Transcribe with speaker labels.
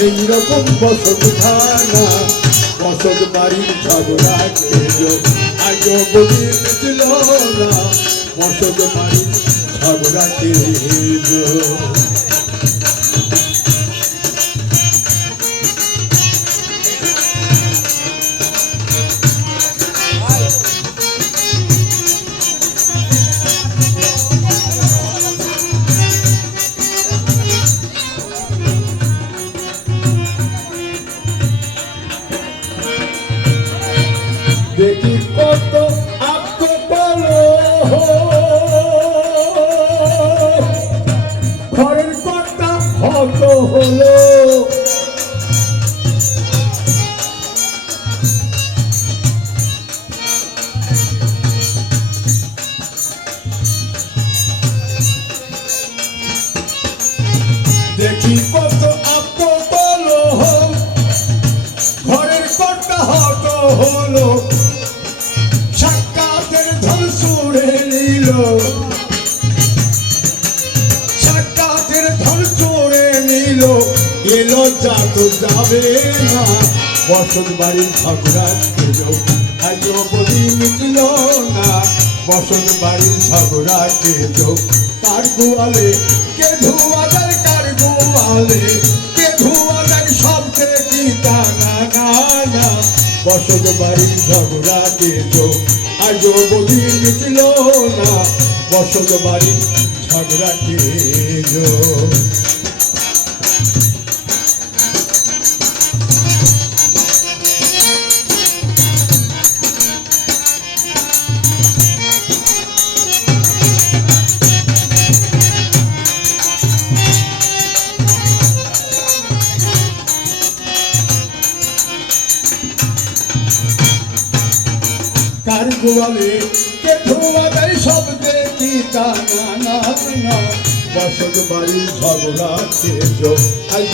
Speaker 1: সেই রকম বসত থানা, বসত বাড়ির ঝগড়া খেলো আগে বলি মিটল না বসত বাড়ির ঝগড়া খেলো দেখি কত আত্মপলো ঘরের কর্তা হত হলো। দেখি কত আত্মপলো ঘরের কর্তা হত হলো। যা তো যাবে না। বসত বাড়ির ঝগড়া ছিল বলি মিটল না। বসত বাড়ির ঝগড়া ছিল কার গোয়ালে? কে ধোয়া যায় কার গোয়ালে? কে ধোয়া যায় সবচেয়ে কি টানা না বসত বাড়ির ঝগড়া ছিল মিটল না। বসত বাড়ির ঝগড়া ছিল গোয়ালে কে ধোয়া দেয় দেখি টানা নানা না বসত বাড়ির ঝগড়া খেজ আজ